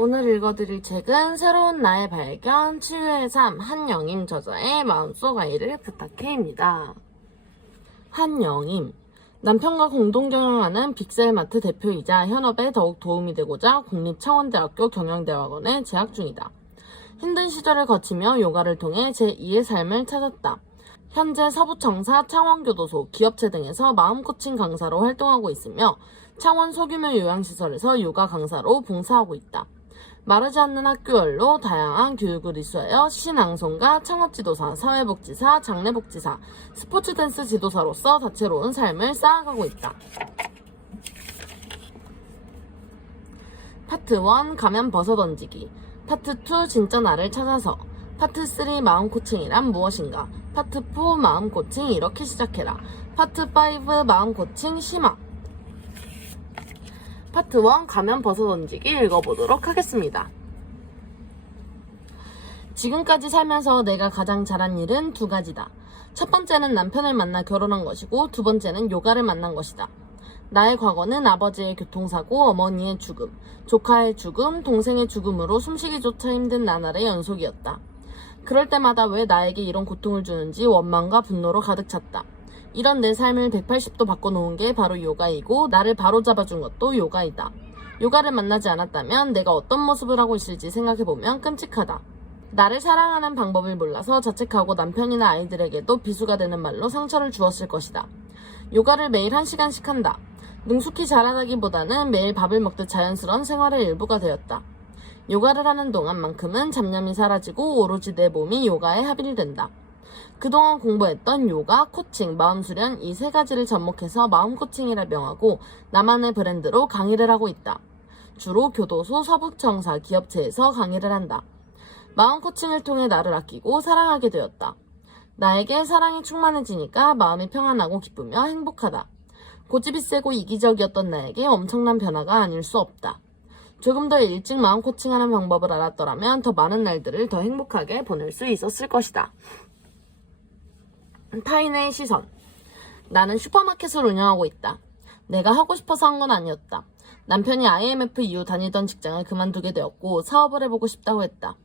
오늘 읽어드릴 책은 새로운 나의 발견, 치유의 삶, 한영임 저자의 마음속 아이를 부탁해입니다. 한영임. 남편과 공동 경영하는 빅셀마트 대표이자 현업에 더욱 도움이 되고자 국립창원대학교 경영대학원에 재학 중이다. 힘든 시절을 거치며 요가를 통해 제2의 삶을 찾았다. 현재 서부청사 창원교도소, 기업체 등에서 마음 코칭 강사로 활동하고 있으며 창원 소규모 요양시설에서 요가 강사로 봉사하고 있다. 마르지 않는 학교열로 다양한 교육을 이수하여 신앙송가, 창업지도사, 사회복지사, 장례복지사, 스포츠 댄스 지도사로서 다채로운 삶을 쌓아가고 있다. 파트 1 가면 벗어던지기. 파트 2 진짜 나를 찾아서. 파트 3 마음 코칭이란 무엇인가. 파트 4 마음 코칭 이렇게 시작해라. 파트 5 마음 코칭 심화 파트 1 가면 벗어 던지기 읽어보도록 하겠습니다. 지금까지 살면서 내가 가장 잘한 일은 두 가지다. 첫 번째는 남편을 만나 결혼한 것이고 두 번째는 요가를 만난 것이다. 나의 과거는 아버지의 교통사고, 어머니의 죽음, 조카의 죽음, 동생의 죽음으로 숨쉬기조차 힘든 나날의 연속이었다. 그럴 때마다 왜 나에게 이런 고통을 주는지 원망과 분노로 가득 찼다. 이런 내 삶을 180도 바꿔놓은 게 바로 요가이고 나를 바로 잡아준 것도 요가이다. 요가를 만나지 않았다면 내가 어떤 모습을 하고 있을지 생각해보면 끔찍하다. 나를 사랑하는 방법을 몰라서 자책하고 남편이나 아이들에게도 비수가 되는 말로 상처를 주었을 것이다. 요가를 매일 한시간씩 한다. 능숙히 잘하다기보다는 매일 밥을 먹듯 자연스러운 생활의 일부가 되었다. 요가를 하는 동안만큼은 잡념이 사라지고 오로지 내 몸이 요가에 합일된다. 그동안 공부했던 요가, 코칭, 마음수련 이 세 가지를 접목해서 마음 코칭이라 명하고 나만의 브랜드로 강의를 하고 있다. 주로 교도소, 서북청사, 기업체에서 강의를 한다. 마음 코칭을 통해 나를 아끼고 사랑하게 되었다. 나에게 사랑이 충만해지니까 마음이 평안하고 기쁘며 행복하다. 고집이 세고 이기적이었던 나에게 엄청난 변화가 아닐 수 없다. 조금 더 일찍 마음 코칭하는 방법을 알았더라면 더 많은 날들을 더 행복하게 보낼 수 있었을 것이다. 타인의 시선. 나는 슈퍼마켓을 운영하고 있다. 내가 하고 싶어서 한 건 아니었다. 남편이 IMF 이후 다니던 직장을 그만두게 되었고 사업을 해보고 싶다고 했다.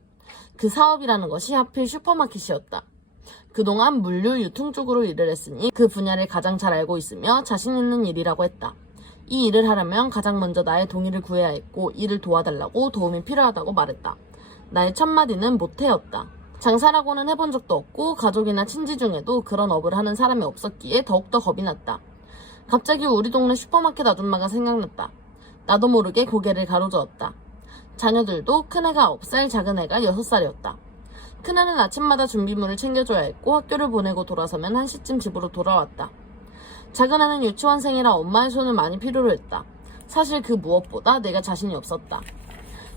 그 사업이라는 것이 하필 슈퍼마켓이었다. 그동안 물류 유통 쪽으로 일을 했으니 그 분야를 가장 잘 알고 있으며 자신 있는 일이라고 했다. 이 일을 하려면 가장 먼저 나의 동의를 구해야 했고 일을 도와달라고 도움이 필요하다고 말했다. 나의 첫 마디는 못해였다. 장사라고는 해본 적도 없고 가족이나 친지 중에도 그런 업을 하는 사람이 없었기에 더욱더 겁이 났다. 갑자기 우리 동네 슈퍼마켓 아줌마가 생각났다. 나도 모르게 고개를 가로저었다. 자녀들도 큰애가 9살, 작은애가 6살이었다. 큰애는 아침마다 준비물을 챙겨줘야 했고 학교를 보내고 돌아서면 1시쯤 집으로 돌아왔다. 작은애는 유치원생이라 엄마의 손을 많이 필요로 했다. 사실 그 무엇보다 내가 자신이 없었다.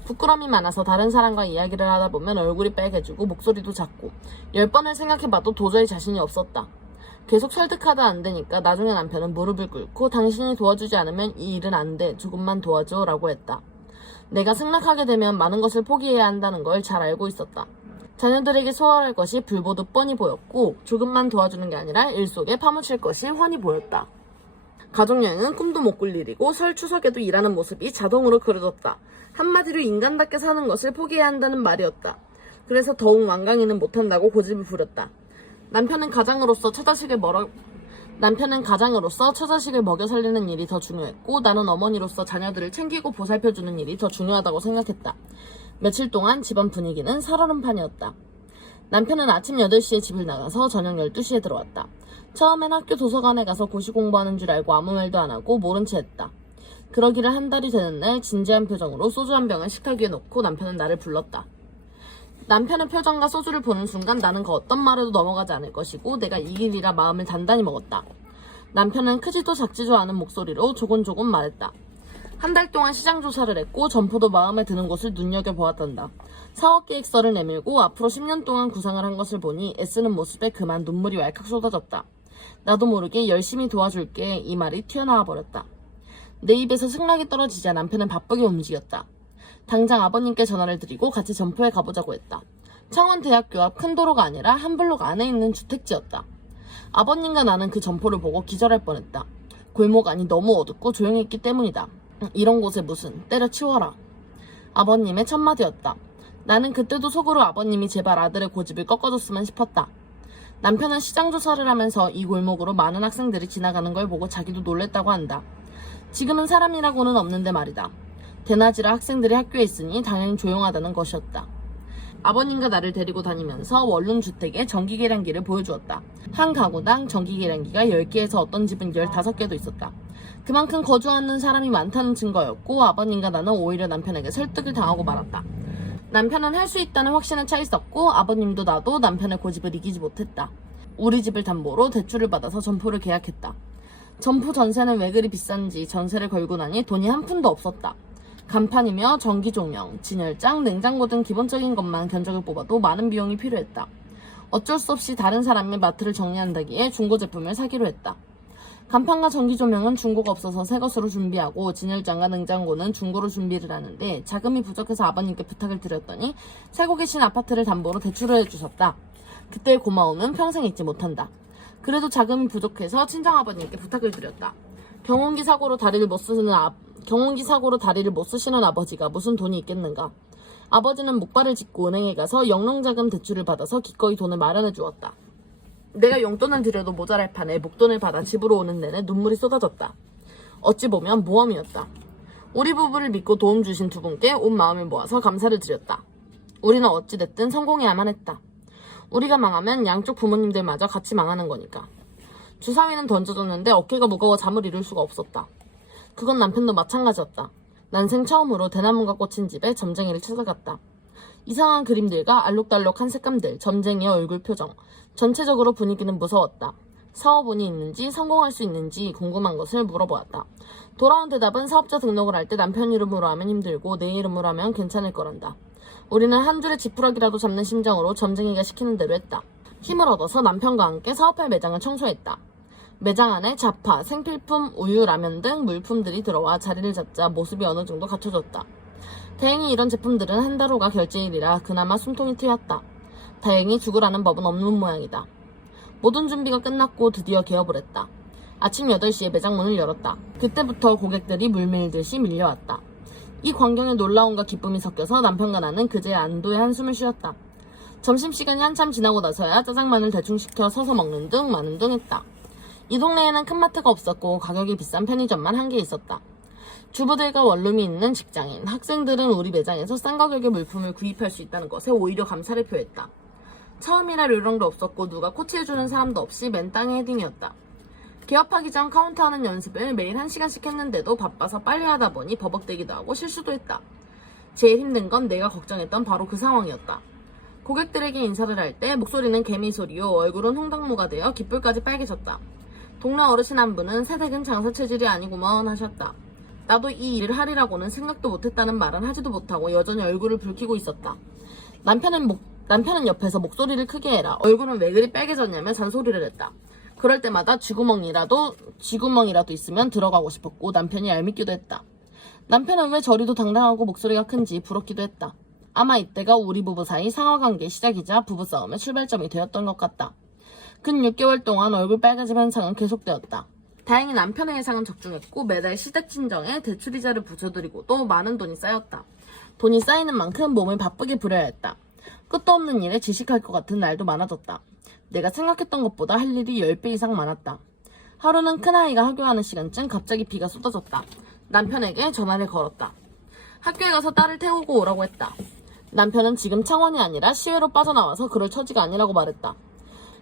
부끄럼이 많아서 다른 사람과 이야기를 하다 보면 얼굴이 빨개지고 목소리도 작고 열 번을 생각해봐도 도저히 자신이 없었다. 계속 설득하다 안 되니까 나중에 남편은 무릎을 꿇고 당신이 도와주지 않으면 이 일은 안 돼. 조금만 도와줘. 라고 했다. 내가 승낙하게 되면 많은 것을 포기해야 한다는 걸 잘 알고 있었다. 자녀들에게 소홀할 것이 불보듯 뻔히 보였고 조금만 도와주는 게 아니라 일 속에 파묻힐 것이 훤히 보였다. 가족여행은 꿈도 못 꿀 일이고 설 추석에도 일하는 모습이 자동으로 그려졌다. 한마디로 인간답게 사는 것을 포기해야 한다는 말이었다. 그래서 더욱 완강히는 못한다고 고집을 부렸다. 남편은 가장으로서 처자식을 멀어 남편은 가장으로서 처자식을 먹여 살리는 일이 더 중요했고 나는 어머니로서 자녀들을 챙기고 보살펴주는 일이 더 중요하다고 생각했다. 며칠 동안 집안 분위기는 살얼음판이었다. 남편은 아침 8시에 집을 나가서 저녁 12시에 들어왔다. 처음엔 학교 도서관에 가서 고시 공부하는 줄 알고 아무 말도 안 하고 모른 채 했다. 그러기를 한 달이 되는 날 진지한 표정으로 소주 한 병을 식탁 위에 놓고 남편은 나를 불렀다. 남편의 표정과 소주를 보는 순간 나는 그 어떤 말에도 넘어가지 않을 것이고 내가 이길 일이라 마음을 단단히 먹었다. 남편은 크지도 작지도 않은 목소리로 조곤조곤 말했다. 한 달 동안 시장 조사를 했고 점포도 마음에 드는 곳을 눈여겨보았단다. 사업 계획서를 내밀고 앞으로 10년 동안 구상을 한 것을 보니 애쓰는 모습에 그만 눈물이 왈칵 쏟아졌다. 나도 모르게 열심히 도와줄게 이 말이 튀어나와 버렸다. 내 입에서 승낙이 떨어지자 남편은 바쁘게 움직였다. 당장 아버님께 전화를 드리고 같이 점포에 가보자고 했다. 청원대학교 앞 큰 도로가 아니라 한 블록 안에 있는 주택지였다. 아버님과 나는 그 점포를 보고 기절할 뻔했다. 골목 안이 너무 어둡고 조용했기 때문이다. 이런 곳에 무슨 때려치워라. 아버님의 첫 마디였다. 나는 그때도 속으로 아버님이 제발 아들의 고집을 꺾어줬으면 싶었다. 남편은 시장 조사를 하면서 이 골목으로 많은 학생들이 지나가는 걸 보고 자기도 놀랬다고 한다. 지금은 사람이라고는 없는데 말이다. 대낮이라 학생들이 학교에 있으니 당연히 조용하다는 것이었다. 아버님과 나를 데리고 다니면서 원룸 주택의 전기 계량기를 보여주었다. 한 가구당 전기 계량기가 10개에서 어떤 집은 15개도 있었다. 그만큼 거주하는 사람이 많다는 증거였고 아버님과 나는 오히려 남편에게 설득을 당하고 말았다. 남편은 할 수 있다는 확신은 차 있었고 아버님도 나도 남편의 고집을 이기지 못했다. 우리 집을 담보로 대출을 받아서 점포를 계약했다. 점포 전세는 왜 그리 비싼지 전세를 걸고 나니 돈이 한 푼도 없었다. 간판이며 전기 조명, 진열장, 냉장고 등 기본적인 것만 견적을 뽑아도 많은 비용이 필요했다. 어쩔 수 없이 다른 사람의 마트를 정리한다기에 중고 제품을 사기로 했다. 간판과 전기 조명은 중고가 없어서 새 것으로 준비하고 진열장과 냉장고는 중고로 준비를 하는데 자금이 부족해서 아버님께 부탁을 드렸더니 살고 계신 아파트를 담보로 대출을 해주셨다. 그때의 고마움은 평생 잊지 못한다. 그래도 자금이 부족해서 친정아버님께 부탁을 드렸다. 경운기 사고로 다리를 못 쓰는 아, 경운기 사고로 다리를 못 쓰시는 아버지가 무슨 돈이 있겠는가? 아버지는 목발을 짚고 은행에 가서 영농자금 대출을 받아서 기꺼이 돈을 마련해 주었다. 내가 용돈을 드려도 모자랄 판에 목돈을 받아 집으로 오는 내내 눈물이 쏟아졌다. 어찌 보면 모험이었다. 우리 부부를 믿고 도움 주신 두 분께 온 마음을 모아서 감사를 드렸다. 우리는 어찌됐든 성공해야만 했다. 우리가 망하면 양쪽 부모님들마저 같이 망하는 거니까. 주사위는 던져줬는데 어깨가 무거워 잠을 이룰 수가 없었다. 그건 남편도 마찬가지였다. 난생 처음으로 대나무가 꽂힌 집에 점쟁이를 찾아갔다. 이상한 그림들과 알록달록한 색감들, 점쟁이의 얼굴 표정. 전체적으로 분위기는 무서웠다. 사업운이 있는지 성공할 수 있는지 궁금한 것을 물어보았다. 돌아온 대답은 사업자 등록을 할 때 남편 이름으로 하면 힘들고 내 이름으로 하면 괜찮을 거란다. 우리는 한 줄의 지푸라기라도 잡는 심정으로 점쟁이가 시키는 대로 했다. 힘을 얻어서 남편과 함께 사업할 매장을 청소했다. 매장 안에 잡화, 생필품, 우유, 라면 등 물품들이 들어와 자리를 잡자 모습이 어느 정도 갖춰졌다. 다행히 이런 제품들은 한 달 후가 결제일이라 그나마 숨통이 트였다. 다행히 죽으라는 법은 없는 모양이다. 모든 준비가 끝났고 드디어 개업을 했다. 아침 8시에 매장 문을 열었다. 그때부터 고객들이 물밀듯이 밀려왔다. 이 광경에 놀라움과 기쁨이 섞여서 남편과 나는 그제야 안도의 한숨을 쉬었다. 점심시간이 한참 지나고 나서야 짜장면을 대충 시켜 서서 먹는 등 많은 등 했다. 이 동네에는 큰 마트가 없었고 가격이 비싼 편의점만 한 개 있었다. 주부들과 원룸이 있는 직장인, 학생들은 우리 매장에서 싼 가격의 물품을 구입할 수 있다는 것에 오히려 감사를 표했다. 처음이라 요령도 없었고 누가 코치해주는 사람도 없이 맨 땅의 헤딩이었다. 개업하기 전 카운트하는 연습을 매일 1시간씩 했는데도 바빠서 빨리 하다 보니 버벅대기도 하고 실수도 했다. 제일 힘든 건 내가 걱정했던 바로 그 상황이었다. 고객들에게 인사를 할 때 목소리는 개미 소리요 얼굴은 홍당무가 되어 귓불까지 빨개졌다. 동네 어르신 한 분은 새댁은 장사 체질이 아니구먼 하셨다. 나도 이 일을 하리라고는 생각도 못했다는 말은 하지도 못하고 여전히 얼굴을 붉히고 있었다. 남편은 목, 남편은 옆에서 목소리를 크게 해라. 얼굴은 왜 그리 빨개졌냐며 잔소리를 했다. 그럴 때마다 쥐구멍이라도, 쥐구멍이라도 있으면 들어가고 싶었고 남편이 얄밉기도 했다. 남편은 왜 저리도 당당하고 목소리가 큰지 부럽기도 했다. 아마 이때가 우리 부부 사이 상하관계 시작이자 부부싸움의 출발점이 되었던 것 같다. 근 6개월 동안 얼굴 빨개짐 현상은 계속되었다. 다행히 남편의 예상은 적중했고 매달 시댁 친정에 대출이자를 붙여드리고도 많은 돈이 쌓였다. 돈이 쌓이는 만큼 몸을 바쁘게 부려야 했다. 끝도 없는 일에 지식할 것 같은 날도 많아졌다. 내가 생각했던 것보다 할 일이 10배 이상 많았다. 하루는 큰아이가 학교하는 시간쯤 갑자기 비가 쏟아졌다. 남편에게 전화를 걸었다. 학교에 가서 딸을 태우고 오라고 했다. 남편은 지금 창원이 아니라 시외로 빠져나와서 그럴 처지가 아니라고 말했다.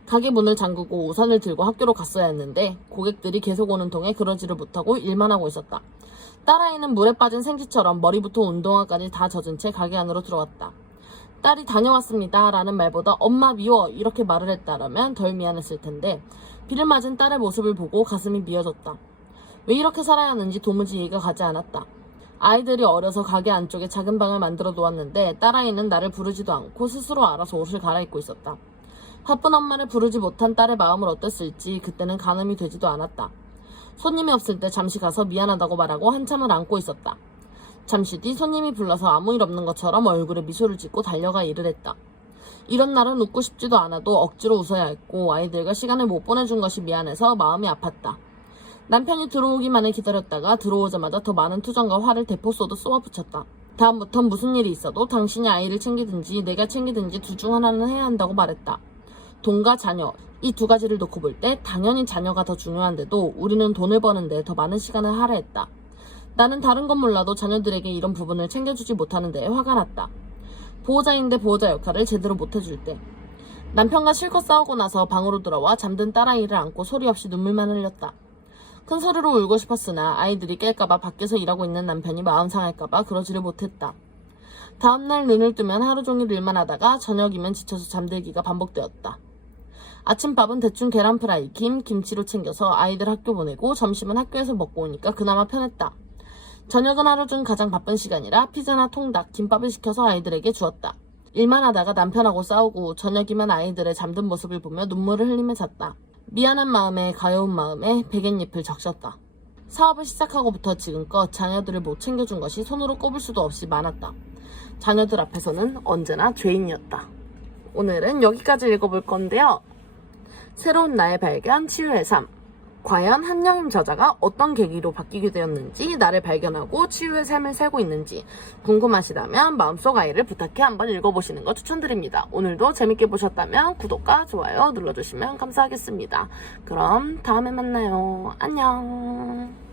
가게 문을 잠그고 우산을 들고 학교로 갔어야 했는데 고객들이 계속 오는 통에 그러지를 못하고 일만 하고 있었다. 딸아이는 물에 빠진 생쥐처럼 머리부터 운동화까지 다 젖은 채 가게 안으로 들어왔다. 딸이 다녀왔습니다 라는 말보다 엄마 미워 이렇게 말을 했다라면 덜 미안했을 텐데 비를 맞은 딸의 모습을 보고 가슴이 미어졌다. 왜 이렇게 살아야 하는지 도무지 이해가 가지 않았다. 아이들이 어려서 가게 안쪽에 작은 방을 만들어 놓았는데 딸아이는 나를 부르지도 않고 스스로 알아서 옷을 갈아입고 있었다. 바쁜 엄마를 부르지 못한 딸의 마음을 어땠을지 그때는 가늠이 되지도 않았다. 손님이 없을 때 잠시 가서 미안하다고 말하고 한참을 안고 있었다. 잠시 뒤 손님이 불러서 아무 일 없는 것처럼 얼굴에 미소를 짓고 달려가 일을 했다. 이런 날은 웃고 싶지도 않아도 억지로 웃어야 했고 아이들과 시간을 못 보내준 것이 미안해서 마음이 아팠다. 남편이 들어오기만을 기다렸다가 들어오자마자 더 많은 투정과 화를 대포 쏘듯 쏘아붙였다. 다음부턴 무슨 일이 있어도 당신이 아이를 챙기든지 내가 챙기든지 둘중 하나는 해야 한다고 말했다. 돈과 자녀, 이 두 가지를 놓고 볼 때 당연히 자녀가 더 중요한데도 우리는 돈을 버는데 더 많은 시간을 할애했다. 나는 다른 건 몰라도 자녀들에게 이런 부분을 챙겨주지 못하는 데에 화가 났다. 보호자인데 보호자 역할을 제대로 못해줄 때. 남편과 실컷 싸우고 나서 방으로 들어와 잠든 딸아이를 안고 소리 없이 눈물만 흘렸다. 큰 소리로 울고 싶었으나 아이들이 깰까봐 밖에서 일하고 있는 남편이 마음 상할까봐 그러지를 못했다. 다음날 눈을 뜨면 하루 종일 일만 하다가 저녁이면 지쳐서 잠들기가 반복되었다. 아침밥은 대충 계란 프라이, 김, 김치로 챙겨서 아이들 학교 보내고 점심은 학교에서 먹고 오니까 그나마 편했다. 저녁은 하루 중 가장 바쁜 시간이라 피자나 통닭, 김밥을 시켜서 아이들에게 주었다. 일만 하다가 남편하고 싸우고 저녁이면 아이들의 잠든 모습을 보며 눈물을 흘리며 잤다. 미안한 마음에 가여운 마음에 베갯잎을 적셨다. 사업을 시작하고부터 지금껏 자녀들을 못 챙겨준 것이 손으로 꼽을 수도 없이 많았다. 자녀들 앞에서는 언제나 죄인이었다. 오늘은 여기까지 읽어볼 건데요. 새로운 나의 발견, 치유의 삶. 과연 한영임 저자가 어떤 계기로 바뀌게 되었는지, 나를 발견하고 치유의 삶을 살고 있는지 궁금하시다면 마음속 아이를 부탁해 한번 읽어보시는 거 추천드립니다. 오늘도 재밌게 보셨다면 구독과 좋아요 눌러주시면 감사하겠습니다. 그럼 다음에 만나요. 안녕.